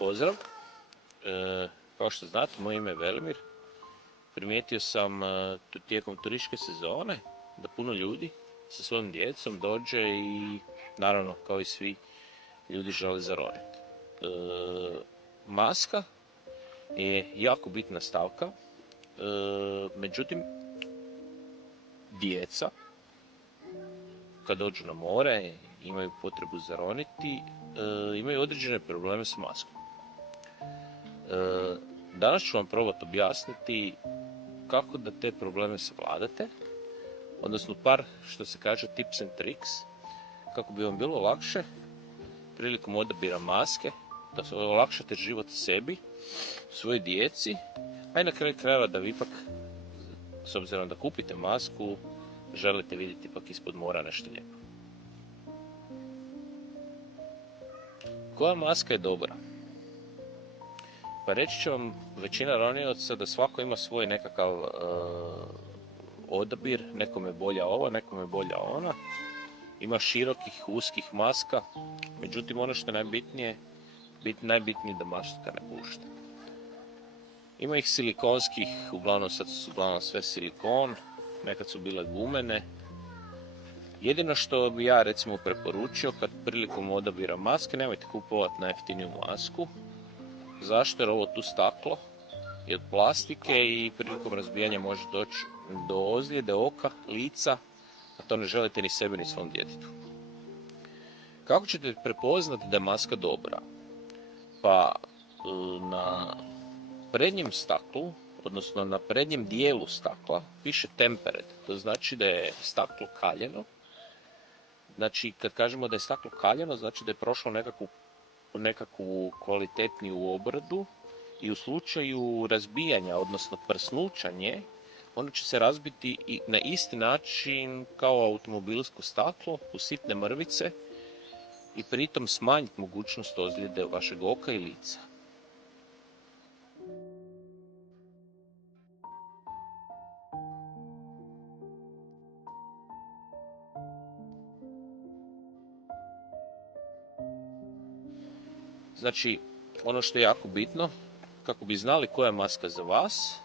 Pozdrav, kao što znate, moje ime je Velimir. Primijetio sam tijekom turističke sezone da puno ljudi sa svojom djecom dođe i naravno kao i svi ljudi žele zaroniti. Maska je jako bitna stavka, međutim djeca kad dođu na more imaju potrebu zaroniti, imaju određene probleme s maskom. Danas ću vam probati objasniti kako da te probleme savladate, odnosno par, što se kaže, tips and tricks, kako bi vam bilo lakše prilikom odabira maske, da se olakšate život sebi, svojoj djeci, a i na kraju krajeva da vi ipak, s obzirom da kupite masku, želite vidjeti ipak ispod mora nešto lijepo. Koja maska je dobra? Pa reći će vam većina ronioca da svako ima svoj nekakav odabir, nekome je bolja ova, nekome je bolja ona. Ima širokih, uskih maska, međutim ono što je najbitnije da maska ne pušta. Ima ih silikonskih, uglavnom sad su sve silikon, nekad su bile gumene. Jedino što bi ja recimo preporučio kad prilikom odabira maske, nemojte kupovati najjeftiniju masku. Zašto? Jer ovo tu staklo je od plastike i prilikom razbijanja može doći do ozljede oka, lica, a to ne želite ni sebi ni svom djetetu. Kako ćete prepoznati da je maska dobra? Pa na prednjem staklu, odnosno na prednjem dijelu stakla piše tempered, to znači da je staklo kaljeno. Znači kad kažemo da je staklo kaljeno, znači da je prošlo nekakvu kvalitetniju obradu i u slučaju razbijanja, odnosno prsnuća nje, ono će se razbiti i na isti način kao automobilsko staklo u sitne mrvice i pritom smanjiti mogućnost ozljede vašeg oka i lica. Znači, ono što je jako bitno, kako bi znali koja je maska za vas,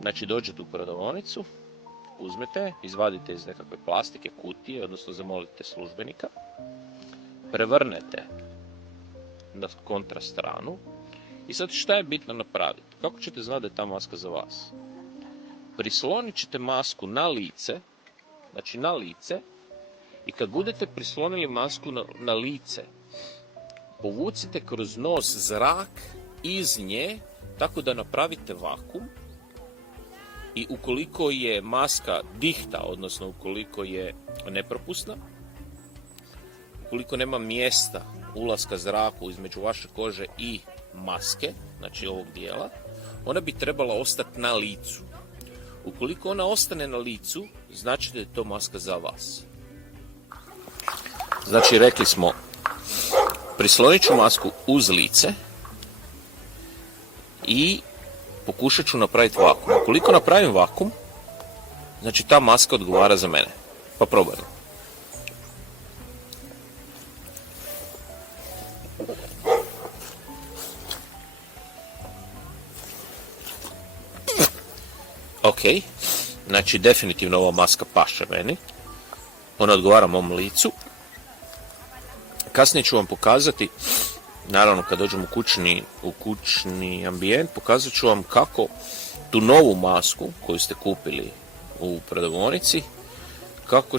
znači dođete u prodavaonicu, uzmete je, izvadite iz nekakve plastike, kutije, odnosno zamolite službenika, prevrnete na kontra stranu i sad šta je bitno napraviti? Kako ćete znati da je ta maska za vas? Prislonit ćete masku na lice, znači na lice, i kad budete prislonili masku na lice, povucite kroz nos zrak iz nje, tako da napravite vakuum i ukoliko je maska dihta, odnosno ukoliko je nepropusna, ukoliko nema mjesta ulaska zraku između vaše kože i maske, znači ovog dijela, ona bi trebala ostati na licu. Ukoliko ona ostane na licu, znači da je to maska za vas. Znači rekli smo, prislonit ću masku uz lice i pokušat ću napraviti vakuum. Ukoliko napravim vakuum, znači ta maska odgovara za mene. Pa probajmo. Ok, znači definitivno ova maska paše meni. Ona odgovara mom licu. Kasnije ću vam pokazati, naravno kad dođem u kućni ambijent, pokazat ću vam kako tu novu masku koju ste kupili u prodavaonici, kako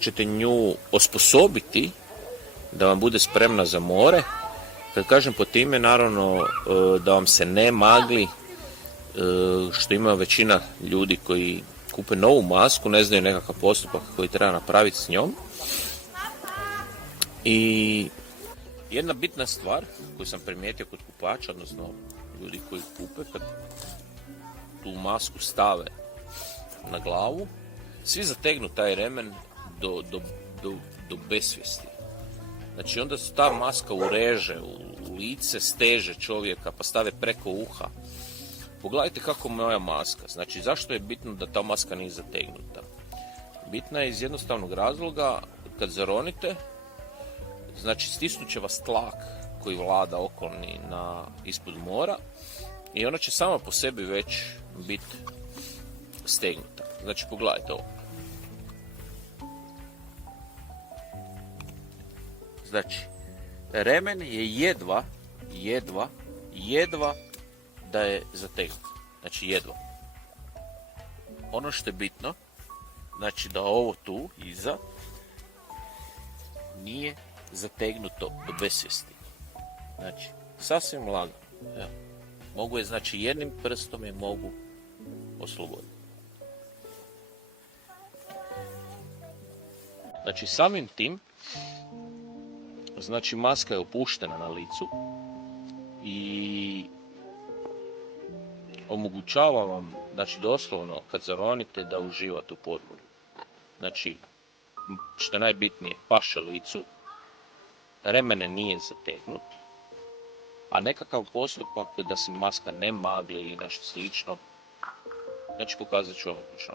ćete nju osposobiti da vam bude spremna za more. Kad kažem po time, naravno da vam se ne magli, što ima većina ljudi koji kupe novu masku, ne znaju nekakav postupak koji treba napraviti s njom. I jedna bitna stvar koju sam primijetio kod kupača, odnosno ljudi koji kupe, kad tu masku stave na glavu, svi zategnu taj remen do besvijesti. Znači onda se ta maska ureže u lice, steže čovjeka, pa stave preko uha. Pogledajte kako moja maska. Znači zašto je bitno da ta maska nije zategnuta? Bitna je iz jednostavnog razloga, kad zaronite, znači stisnut će vas tlak koji vlada okolni ispod mora i ona će sama po sebi već biti stegnuta. Znači pogledajte ovo. Znači, remen je jedva da je zategnut. Znači jedva. Ono što je bitno, znači da ovo tu iza nije zategnuto do besvijesti. Znači, sasvim lagano. Evo. Mogu je, znači jednim prstom je mogu osloboditi. Znači samim tim, znači maska je opuštena na licu i omogućava vam, znači doslovno kad zaronite da uživate u podmorju. Znači, što je najbitnije, paše licu, remene nije zategnut, a nekakav postupak da se maska ne magli ili nešto slično, znači pokazat ću vam točno.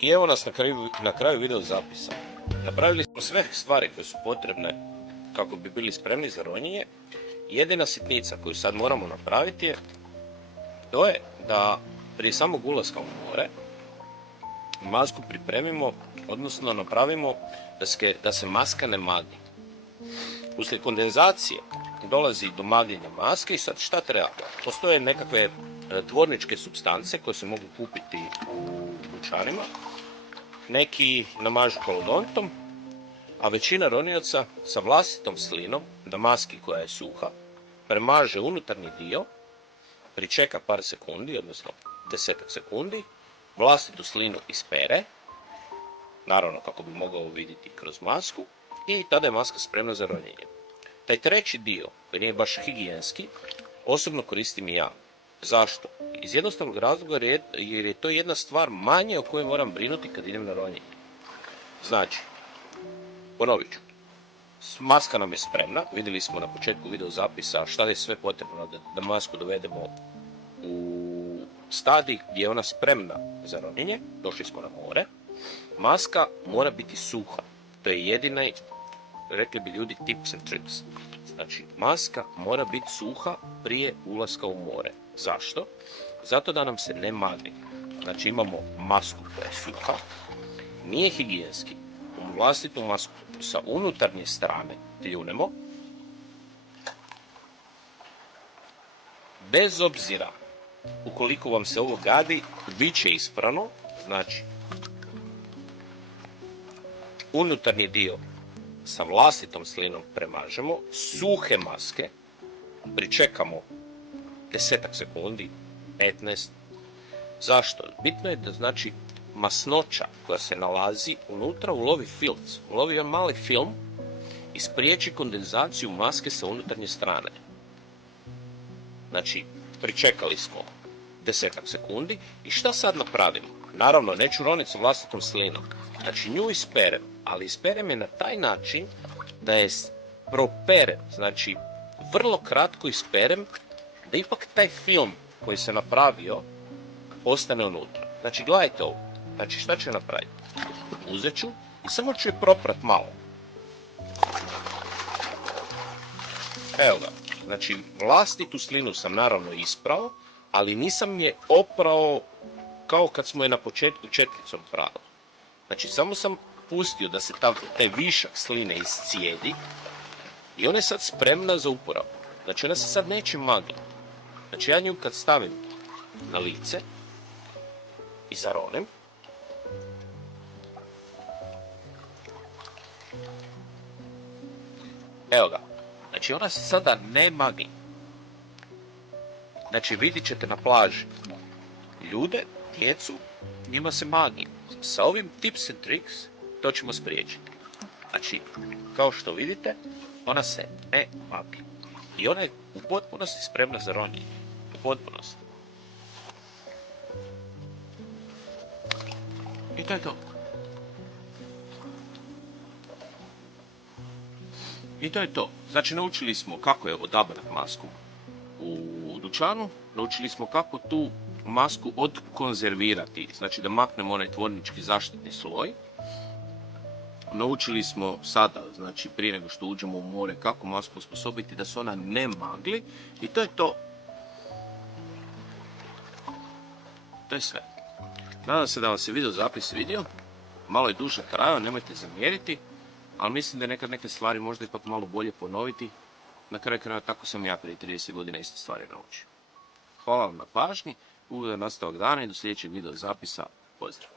I evo nas na kraju video zapisa. Napravili smo sve stvari koje su potrebne kako bi bili spremni za ronjenje. Jedina sitnica koju sad moramo napraviti je to je da prije samog ulaska u more masku pripremimo, odnosno napravimo da se maska ne magli. Uslijed kondenzacije dolazi do magljenja maske i sad šta treba? Postoje nekakve tvorničke supstance koje se mogu kupiti u dućanima. Neki namažu kolodontom, a većina ronioca sa vlastitom slinom na maski koja je suha premaže unutarnji dio, pričeka par sekundi, odnosno 10 sekundi, vlastitu slinu ispere, naravno kako bi mogao vidjeti kroz masku, i tada je maska spremna za ronjenje. Taj treći dio, koji nije baš higijenski, osobno koristim i ja. Zašto? Iz jednostavnog razloga jer je to jedna stvar manje o kojoj moram brinuti kad idem na ronjenje. Znači, ponovit ću. Maska nam je spremna, vidjeli smo na početku video zapisa šta je sve potrebno da masku dovedemo u stadij gdje je ona spremna za ronjenje. Došli smo na more. Maska mora biti suha. To je jedina, rekli bi ljudi, tips and tricks. Znači, maska mora biti suha prije ulaska u more. Zašto? Zato da nam se ne magli. Znači, imamo masku koja je suha, nije higijenski. U vlastitu masku sa unutarnje strane pljunemo. Bez obzira ukoliko vam se ovo gadi, bit će isprano. Znači, unutarnji dio sa vlastitom slinom premažemo, suhe maske, pričekamo 10 sekundi, 15. Zašto? Bitno je da, znači, masnoća koja se nalazi unutra ulovi filc, ulovi jedan mali film i spriječi kondenzaciju maske sa unutarnje strane. Znači, pričekali smo 10 sekundi i šta sad napravimo? Naravno, neću roniti sa vlastitom slinom. Znači, nju isperem, ali isperem je na taj način da je properem, znači vrlo kratko isperem, da ipak taj film koji se napravio ostane unutra. Znači, gledajte ovo. Znači, šta ću napraviti? Uzet ću i samo ću je proprat malo. Evo ga. Znači, vlastitu slinu sam naravno isprao, ali nisam je oprao kao kad smo je na početku četkicom prali. Znači, samo sam pustio da se taj višak sline iscijedi I ona je sad spremna za uporabu. Znači ona se sad neće magli. Znači ja nju kad stavim na lice i zaronem, evo ga. Znači ona se sada ne magli. Znači vidit ćete na plaži ljude, djecu, njima se magli. Sa ovim tips and tricks to ćemo spriječiti. Znači, kao što vidite, ona se ne magli. I ona je u potpunosti spremna za ronjenje. U potpunosti. I to je to. I to je to. Znači, naučili smo kako je odabrati masku u dućanu. Naučili smo kako tu masku odkonzervirati. Znači, da maknemo onaj tvornički zaštitni sloj. Naučili smo sada, znači prije nego što uđemo u more, kako masku osposobiti da se ona ne magli. I to je to. To je sve. Nadam se da vam se video zapis svidio. Malo je duže trajao, nemojte zamjeriti. Ali mislim da je nekad neke stvari možda ipak malo bolje ponoviti. Na kraju krajeva tako sam ja prije 30 godina iste stvari naučio. Hvala vam na pažnji, ugodan nastavak dana i do sljedećeg video zapisa. Pozdrav!